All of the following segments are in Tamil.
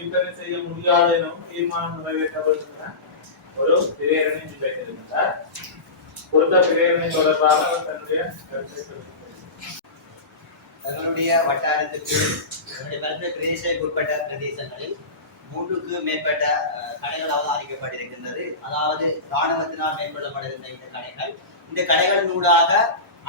விற்பனை செய்ய முடியாது எனவும் தீர்மானம் நிறைவேற்றப்பட்டுள்ள ஒரு பிரேரணை முன்வைத்திருந்தார். கொடுத்த பிரேரணை தொடர்பாக அவர் தன்னுடைய கருத்தை தங்களுடைய வட்டாரத்துக்கு பிரதேசங்களுக்கு உட்பட்ட பிரதேசங்களில் 3க்கு மேற்பட்ட கடைகள் அவதானிக்கப்பட்டிருக்கின்றது. அதாவது இராணுவத்தினால் மேற்கொள்ளப்படுகின்ற இந்த கடைகளின் ஊடாக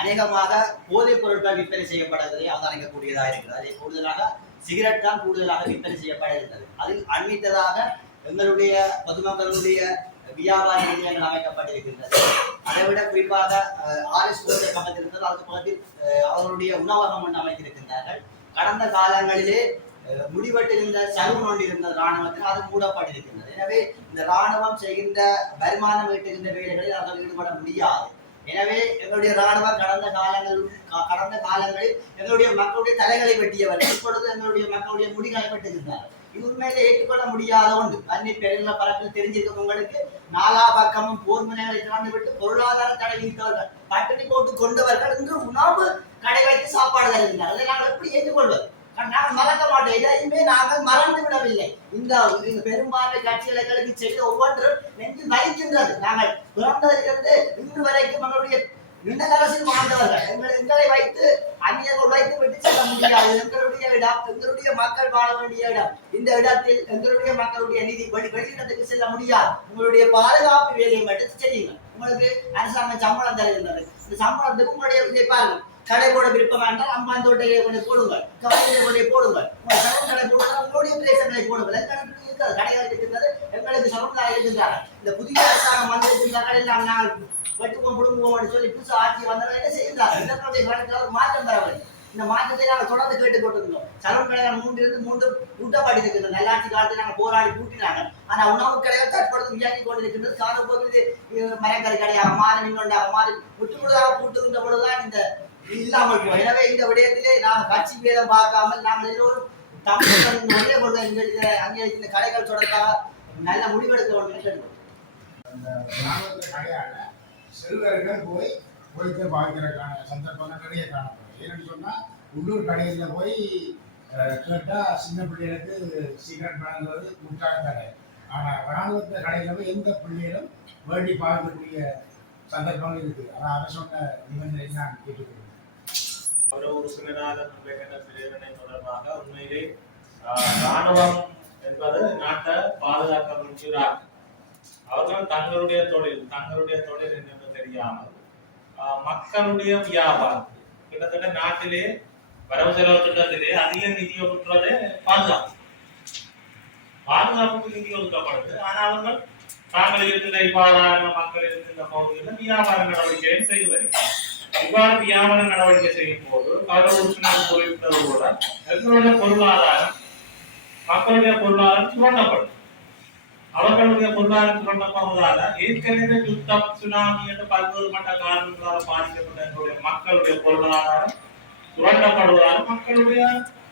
அநேகமாக போதைப் பொருட்கள் விற்பனை செய்யப்படுவதை அவதானிக்கக்கூடியதாக இருக்கிறது. அதே கூடுதலாக சிகரெட் தான் கூடுதலாக விற்பனை செய்யப்படுகின்றது. அதில் அண்மித்ததாக எங்களுடைய பொதுமக்களுடைய வியாபார நிலையங்கள் அமைக்கப்பட்டிருக்கின்றது. அதை விட குறிப்பாக ஆர்எஸ் கோட்டை பக்கத்தில் இருந்தது. அதுக்கு பக்கத்தில் அவர்களுடைய உணவகம் ஒன்று அமைத்திருக்கின்றார்கள். கடந்த காலங்களிலே முடிவெட்டுகின்ற சலூன் ஒன்று இருந்த இராணுவத்தில் அது மூடப்பட்டிருக்கின்றது. எனவே இந்த இராணுவம் செய்கின்ற வருமானம் ஈட்டுகின்ற வேலைகளில் அவர்கள் ஈடுபட முடியாது. எனவே எங்களுடைய இராணுவம் கடந்த காலங்களில் எங்களுடைய மக்களுடைய தலைகளை வெட்டியவர்கள் இப்பொழுது எங்களுடைய மக்களுடைய முடிகளை வெட்டுகின்றார்கள். இது உண்மையிலே ஏற்றுக்கொள்ள முடியாத ஒன்று. அன்னி பெருநில பரப்பில் தெரிஞ்சிருக்க உங்களுக்கு 4 பக்கமும் போர் முனைகளை திறந்து விட்டு பொருளாதார தடை விதித்தவர்கள், பட்டினி போட்டு கொண்டவர்கள் இன்று உணவு கடை வைத்து சாப்பாடு தருகின்றனர். அதை நாங்கள் எப்படி ஏற்றுக்கொள்வது? நாங்கள் மறக்க மாட்டோம். எதையுமே நாங்கள் மறந்து விடவில்லை. இந்த பெரும்பான்மை கட்சிகளுக்கு செய்த ஒவ்வொன்றும் நெஞ்சு வலிக்கின்றது. நாங்கள் பிறந்ததிலிருந்து இன்று வரைக்கும் எங்களுடைய அரசில் வாழ்ந்தவர்கள் எங்களை வைத்து அந்நியர்கள் வைத்து விட்டு செல்ல முடியாது. எங்களுடைய இடம், எங்களுடைய மக்கள் வாழ வேண்டிய இடம். இந்த இடத்தில் எங்களுடைய மக்களுடைய நிதி வெளியிடத்துக்கு செல்ல முடியாது. உங்களுடைய பாதுகாப்பு வேலையை மட்டும் செய்யுங்கள். உங்களுக்கு அரசாங்கம் சம்பளம் தருகின்றது. இந்த சம்பளத்துக்கு உங்களுடைய இதை பாருங்கள். கடை போட விருப்பம் வேண்டாம், அம்பாந்தோட்டையை கொண்டு போடுங்கள், கவலையை கொண்டு போடுங்கள், உங்கள் சமம் கடை போடுங்கள், உங்களுடைய பிரேசங்களை போடுங்கள். எங்களுக்கு இருக்காது, கடைகள் இருக்கின்றது, எங்களுக்கு சமம்தான் இருக்கின்றார்கள். இந்த புதிய அரசாங்கம் வந்திருக்கின்ற கடையில் நாங்கள் வெட்டுவோம் குடும்பம் சொல்லி புதுசு ஆட்சி வந்தவர்கள் என்ன செய்கின்றார்கள்? இதனுடைய காலத்தில் ஒரு மாற்றம் தர வேண்டும். இந்த மாற்றத்தை நாங்கள் தொடர்ந்து கேட்டுக் கொண்டிருந்தோம். சலூன் கடைகள் 3 கூட்டப்பட்டிருக்கின்றன. நல்லாட்சி காலத்தில் நாங்கள் போராடி கூட்டினாங்க. ஆனா உணவு கடைகள் தற்பொழுது இயங்கி கொண்டிருக்கின்றது. காலப்போது மரக்கறி கடையாக மாறி நின்றாக மாறி முற்றுமுழுதாக கூட்டுகின்ற பொழுதுதான் இந்த இல்லாமல் போய். எனவே இந்த விடயத்திலே நாங்கள் கட்சி பேதம் பார்க்காமல் நாங்கள் எல்லோரும் தமிழ் ஒரே கொண்டு அங்கே இந்த கடைகள் தொடர்பாக நல்ல முடிவெடுக்க வேண்டும். செல்வர்கள் போய் போய்த்து பார்க்கிறதுக்கான சந்தர்ப்பங்கள் நிறைய காணப்படும். ஏன்னு சொன்னால் உள்ளூர் கடையில் போய் கேட்டால் சின்ன பிள்ளைகளுக்கு சிகரெட் வழங்குவது முற்றாக தடை. ஆனால் இராணுவத்த கடையில் போய் எந்த பிள்ளைகளும் வேண்டி பார்க்கக்கூடிய சந்தர்ப்பங்கள் இருக்குது. ஆனால் அதை சொன்ன நிபந்தனை நான் கேட்டுக்கொள்கிறேன். உறுப்பினராக பிரேரணை தொடர்பாக உண்மையிலே இராணுவம் என்பது நாட்டை பாதுகாக்க முயற்சிகிறார். அவர்கள் தங்களுடைய தொழில் என்னென்று தெரியாமல் மக்களுடைய வியாபாரம் கிட்டத்தட்ட நாட்டிலே வரவு செலவு திட்டத்திலே அதிக நிதி ஒதுக்குறதே பாதுகாப்புக்கு நிதி ஒதுக்கப்படுது. ஆனால் அவர்கள் தாங்கள் இருக்கின்ற இவ்வாறான மக்கள் இருக்கின்ற பகுதிகளில் வியாபார நடவடிக்கையை செய்து வருகிறார். இவ்வாறு வியாபார நடவடிக்கை செய்யும் போது கௌரவ உறுப்பினர் குறிப்பிட்டது போல எங்களுடைய பொருளாதாரம், மக்களுடைய பொருளாதாரம் சுரண்டப்படும். அவர்களுடைய பொருளாதாரம் சுரண்டப்படுவதால ஏற்கனவே யுத்தம், சுனாமி என்று பல்வேறு மட்ட காரணங்களால் பாதிக்கப்பட்ட எங்களுடைய மக்களுடைய பொருளாதாரம் சுரண்டப்படுவதால் மக்களுடைய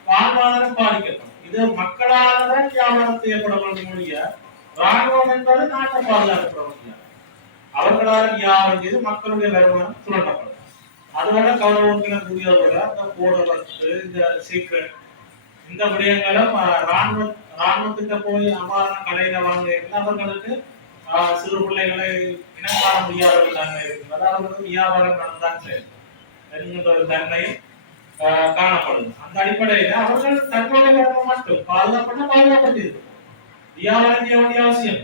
வாழ்வாதாரம் பாதிக்கப்படும். இது மக்களால் தான் வியாபாரம் செய்யப்பட வேண்டும் முடிய இராணுவம் என்பது நாட்டை பாதுகாக்கப்பட முடியாது. அவர்களால் வியாபாரம் செய்து மக்களுடைய வருமானம் சுரண்டப்படும். அதோட கௌரவ உறுப்பினர் கூறியதோட அந்த போடுறது, இந்த சீக்கிரம், இந்த விடயங்களும் ராணுவத்திட்ட போய் அபாரண கடையில வாங்க அவர்களுக்கு சிறு பிள்ளைகளை இனங்காண முடியாத தன்மை இருக்கிறது. அவர்களுக்கு வியாபாரம் நடந்தான் என்கின்ற ஒரு தன்மை காணப்படுது. அந்த அடிப்படையில அவர்கள் தங்களுடைய மட்டும் பாதுகாப்பட்டிருக்கு. வியாபாரம் செய்ய வேண்டிய அவசியம்.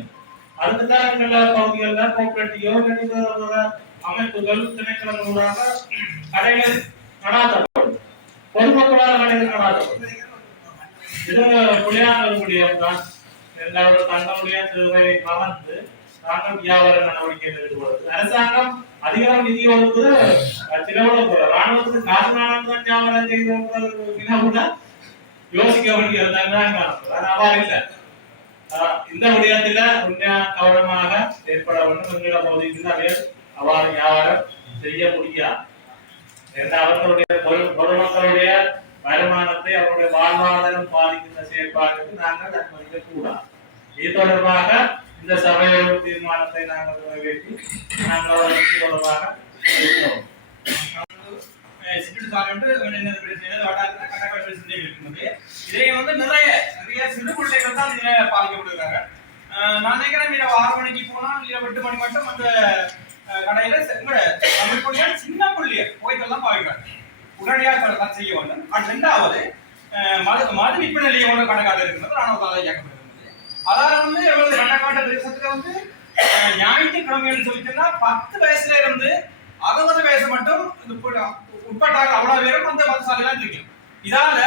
அதுக்குதான் பகுதிகளில் கோஆபரேட்டிவோ அமைப்புகள் திணைக்களங்களாக கடைகள் நடாத்தப்படும். பொதுமக்களால் கடைகள் நடாத்தப்படும். இது விளையாடக்கூடிய எல்லாரும் தங்களுடைய தேவையை கவர்ந்து தாங்கள் வியாபார நடவடிக்கையில் ஈடுபடுவது. அரசாங்கம் அதிகம் நிதி ஒதுக்குது, சிலவுல போற ராணுவத்துக்கு காசு நாளாக தான் வியாபாரம் செய்து யோசிக்க வேண்டியதுதான். அவ்வாறு இல்லை. இந்த விடயத்துல உண்மையா கவனமாக ஏற்பட வேண்டும். எங்களோட பகுதியில் அவ்வாறு வியாபாரம் செய்ய முடியாது. அவர்களுடைய பொதுமக்களுடைய வருமானத்தை அவருடைய வாழ்வாதாரம் பாதிக்கின்ற செயற்பாட்டுக்கு நாங்கள் அனுமதிக்க கூடாது. இது தொடர்பாக இந்த சபையோட தீர்மானத்தை நாங்கள் நிறைவேற்றி நாங்கள் தொடர்பாக இதை நிறைய சிறு பிள்ளைகள் தான் நான் நினைக்கிறேன் இரவு 6 மணிக்கு போனா இரவு 8 மணி மட்டும் அந்த கடையில தமிழ் புள்ளிகள் சின்ன புள்ளியர் போய்க்கெல்லாம் பாவிக்கிறாங்க. உடனடியாக செய்ய வேண்டும். ரெண்டாவது மது விற்பனை நிலையோட கணக்காக இருக்கிறது ராணுவத்தால் இயக்கப்படுகிறது. அதாவது எவ்வளவு கணக்காட்ட தேசத்துல ஞாயிற்றுக்கிழமைன்னு சொல்லிட்டுன்னா 10 வயசுல இருந்து 60 வயசு மட்டும் உட்பட்டாக அவ்வளவு பேரும் அந்த மதுசாலையெல்லாம் இருக்கும். இதால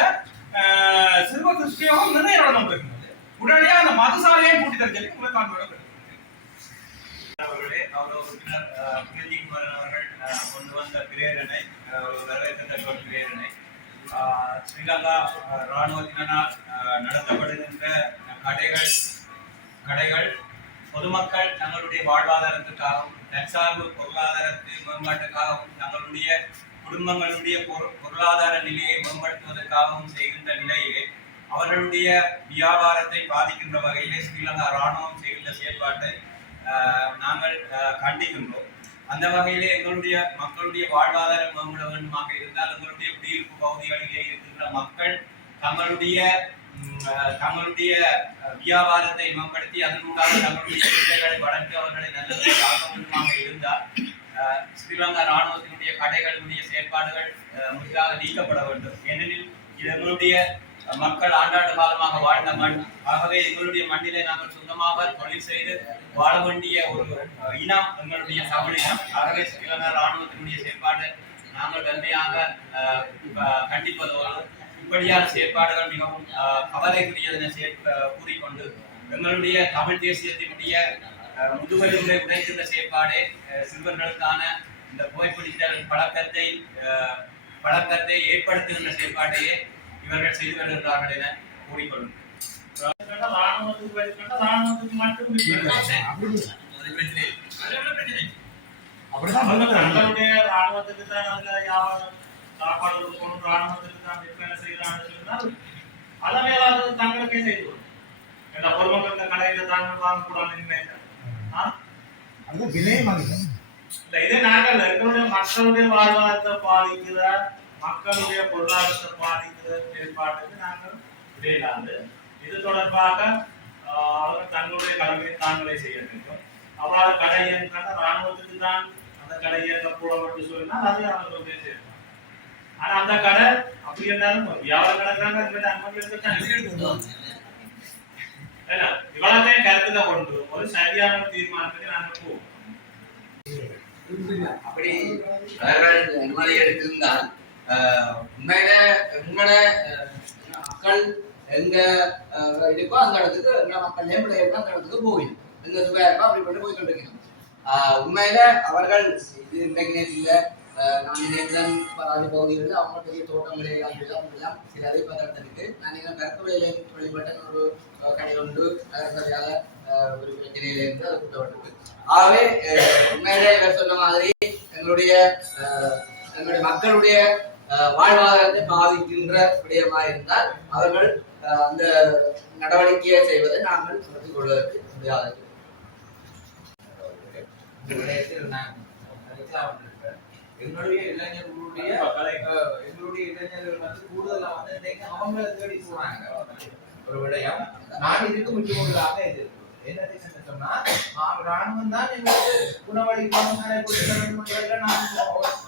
சிறுவ துஷ்டியோகம் நிறைய நடனம் இருக்கிறது. உடனடியாக அந்த மதுசாலையை கூட்டி தரஞ்சலுக்கு முதற்காண்போட அவர்களே அவ்வளவு உறுப்பினர் பிரிஞ்சிக்குமாரன் அவர்கள் கொண்டு வந்த பிரேரணை வரவேற்கத்தக்க பிரேரணை ஸ்ரீலங்கா இராணுவத்தினால் நடத்தப்படுகின்ற கடைகள் பொதுமக்கள் தங்களுடைய வாழ்வாதாரத்துக்காகவும் தற்சார்பு பொருளாதாரத்தின் மேம்பாட்டுக்காகவும் தங்களுடைய குடும்பங்களுடைய பொருளாதார நிலையை மேம்படுத்துவதற்காகவும் செய்கின்ற நிலையிலே அவர்களுடைய வியாபாரத்தை பாதிக்கின்ற வகையிலே ஸ்ரீலங்கா இராணுவம் செய்கின்ற செயல்பாட்டை நாங்கள் கண்டிக்கின்றோம். அந்த வகையிலே எங்களுடைய மக்களுடைய வாழ்வாதாரம் மேம்பட வேண்டுமாக இருந்தால் எங்களுடைய குடியிருப்பு பகுதிகளிலே இருக்கின்ற மக்கள் தங்களுடைய வியாபாரத்தை மேம்படுத்தி அதனூடாக தங்களுடைய பிள்ளைகளை வளர்த்து அவர்களை நல்ல ஆக்க வேண்டுமாக இருந்தால் ஸ்ரீலங்கா இராணுவத்தினுடைய கடைகளுடைய செயற்பாடுகள் முற்றாக நீக்கப்பட வேண்டும். ஏனெனில் இது எங்களுடைய மக்கள் ஆண்டாண்டு காலமாக வாழ்ந்த மண். ஆகவே எங்களுடைய மண்ணிலே நாங்கள் சொந்தமாக தொழில் செய்து வாழ வேண்டிய ஒரு இனம் எங்களுடைய தமிழ் இனம். ஆகவே ஸ்ரீலங்கா இராணுவத்தினுடைய செயற்பாடு நாங்கள் வன்மையாக கண்டிப்பதோடு இப்படியான செயற்பாடுகள் மிகவும் கவலைக்குரியதென கூறிக்கொண்டு எங்களுடைய தமிழ் தேசியத்தினுடைய முதுகெலும்பை உடைக்கின்ற செயற்பாடே சிறுவர்களுக்கான இந்த புகைப்பிடித்தல் பழக்கத்தை ஏற்படுத்துகின்ற செயற்பாட்டையே இவர்கள் செய்து வருகிறார்கள் என கூறிக்கொள்ளும். ராணுவத்துக்கு மட்டும் தங்களுடைய ராணுவத்துக்கு தான் வியாபாரம் சாப்பாடு கொடுக்கணும், ராணுவத்துக்கு தான் விற்பனை செய்யறான்னு சொன்னால் அதை மேலாவது தங்களுக்கே செய்து எல்லா பொதுமக்கள் இந்த கடையில தாங்கள் வாங்கக்கூடாதுன்னு இதே நாங்கள் எங்களுடைய மக்களுடைய வாழ்வாதாரத்தை பாதிக்கிற மக்களுடைய பொருளாதாரத்தை பாதிக்கிற செயல்பாட்டுக்கு நாங்கள் விடையிலாது. இது தொடர்பாக அவர்கள் தங்களுடைய கடமையை தாங்களே செய்ய வேண்டும். அவ்வாறு கடை என்றால் ராணுவத்துக்கு தான் அந்த கடை இயக்கப்படும் சொன்னால் அது அவர்களுடைய செய்யணும். ஆனா அந்த கடை அப்படி இருந்தாலும் வியாபார கடைக்காக இவ்வளத்தையும் கருத்துல கொண்டு ஒரு சரியான தீர்மானத்துக்கு நாங்கள் போவோம். அப்படி அவர்கள் அனுமதி எடுத்திருந்தால் உண்மையில உங்களோட மக்கள் எங்க இருக்கோ அந்த இடத்துக்கு எங்க மக்கள் நேர்மலை இருக்கோ அந்த இடத்துக்கு போகணும். எங்க சுவையா இருக்கோ அப்படி பண்ணி போய் கொண்டிருக்கணும். உண்மையில அவர்கள் இது இன்றைக்கு நேரத்தில் நான் நினைத்தன் பாதி பகுதிகளில் அவங்க பெரிய தோட்டங்களே எல்லாம் சில அறிவிப்பதற்கு நான் என்ன கருத்துறையில வழிபட்ட ஒரு கடை உண்டு சரியாக ஒரு பிரச்சனையில இருந்து அது கூட்டப்பட்டிருக்கு. ஆகவே உண்மையிலே இவர் சொன்ன மாதிரி எங்களுடைய மக்களுடைய வாழ்வாதாரத்தை பாதிக்கின்ற விடயமா இருந்தால் அவர்கள் அந்த நடவடிக்கையை செய்வதை நாங்கள் புரிந்து கொள்வதற்கு முடியாது. எங்களுடைய இளைஞர்களுடைய கூடுதலா வந்து அவங்க தேடி போறாங்க. ஒரு விடயம் நான் இதுக்கு முக்கியமாக இது என்ன சொன்னா ராணுவம் தான் எங்களுக்கு உணவளிக்கணும்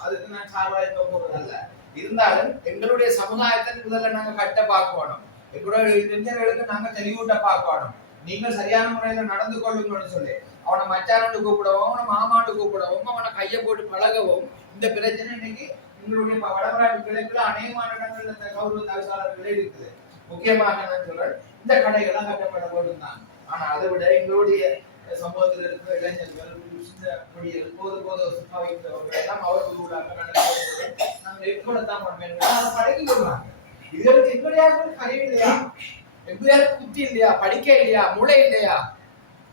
அதுக்கு நான் சார்பாக இருக்க போவதல்ல. இருந்தாலும் எங்களுடைய சமுதாயத்தை முதல்ல நாங்க கட்ட பார்க்கணும். எங்களுடைய இளைஞர்களுக்கு நாங்க தெளிவூட்ட பார்க்கணும். நீங்கள் சரியான முறையில நடந்து கொள்ளுங்கன்னு சொல்லி அவனை மச்சானோடு கூப்பிடவும் அவனை மாமாண்டு கூப்பிடவும் அவனை கையை போட்டு பழகவும் இந்த பிரச்சனை இன்னைக்கு எங்களுடைய வடமராட்சி கிழக்குல அநேகமான இடங்கள்ல இந்த கௌரவ தவிசாளர்களே இருக்குது. முக்கியமாக நான் சொல்றேன் இந்த கடைகள்லாம் கட்டப்பட வேண்டும் தான். ஆனா அதை விட எங்களுடைய சமூகத்தில் இருக்கிற இளைஞர்கள் போது சுற்றாவித்தவர்கள் எல்லாம் அவர்களுடைய நாங்கள் எப்படத்தான் பண்ணுவோம் பழகி கொள்வாங்க. இதுகளுக்கு எங்களுடைய அறிவு இல்லையா, எங்களுடைய புத்தி இல்லையா, படிக்க இல்லையா, மூளை இல்லையா?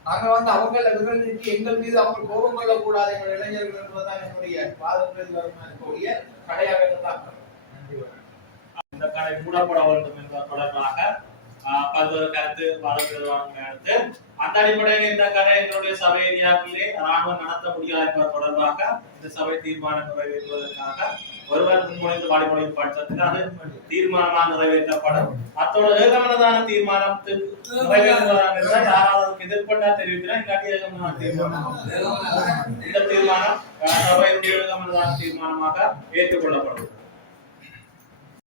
நாங்க வந்து அவர்கள் எங்கள் மீது அவங்க கோபம் கொள்ளக்கூடாது எங்கள் இளைஞர்கள் என்பதுதான் என்னுடைய வாதத்தில் இருக்கக்கூடிய கடையாக இருந்தாங்க. இந்த கடை மூடப்பட வேண்டும் என்பது தொடர்பாக பல்வேறு கருத்து கருத்து அந்த அடிப்படையில் இந்த கடை எங்களுடைய சபை ஏரியாவிலே ராணுவம் நடத்த முடியாது என்பது தொடர்பாக இந்த சபை தீர்மானம் நிறைவேற்றுவதற்காக ஒருவருக்கு முனைந்து வாடிமொழியின் பட்சத்தில் அது தீர்மானமாக நிறைவேற்றப்படும். அத்தோட ஏகமனதான தீர்மானத்துக்கு நிறைவேற்றுவதாக இருந்தால் யாராவது எதிர்ப்பட்டா தெரிவிக்கிறேன். இல்லாட்டி ஏகமனதான தீர்மானம் இந்த தீர்மானம் சபையுடைய ஏகமனதான தீர்மானமாக ஏற்றுக்கொள்ளப்படும்.